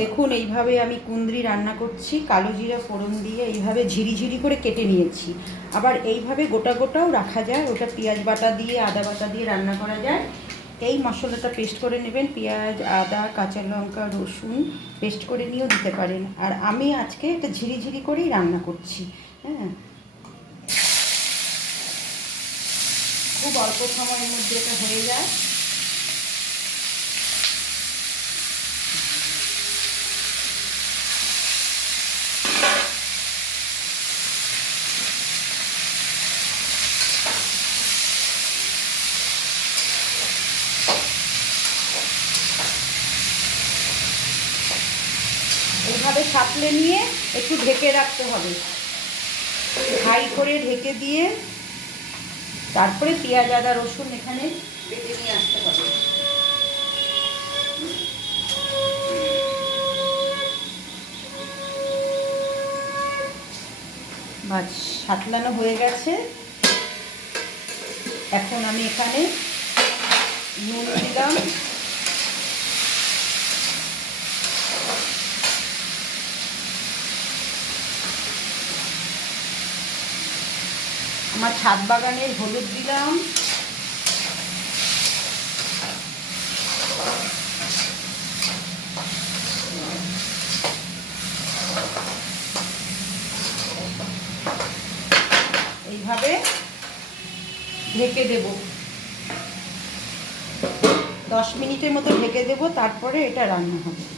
দেখুন এইভাবে আমি কুঁদরি রান্না করছি, কালো জিরা ফোড়ন দিয়ে এইভাবে ঝিরিঝিরি করে কেটে নিয়েছি। আবার এইভাবে গোটা গোটাও রাখা যায়, ওটা পেঁয়াজ বাটা দিয়ে আদা বাটা দিয়ে রান্না করা যায়। এই মশলাটা পেস্ট করে নেবেন, পেঁয়াজ আদা কাঁচা লঙ্কা রসুন পেস্ট করে নিয়েও দিতে পারেন। আর আমি আজকে এটা ঝিরিঝিরি করেই রান্না করছি। হ্যাঁ, খুব অল্প সময়ের মধ্যে এটা হয়ে যায়। এইভাবে সাপলে নিয়ে একটু ঢেকে রাখতে হবে, হাই করে ঢেকে দিয়ে তারপরে পেঁয়াজ আদা রসুন এখানে বেটে নিয়ে আসতে হবে। মাছ সাতলানো হয়ে গেছে। এখন আমি এখানে নুন দিলাম, আমার ছাদ বাগানের হলুদ দিলাম, এইভাবে ঢেকে দেব, 10 মিনিটের মতো ঢেকে দেব, তারপরে এটা রান্না হবে।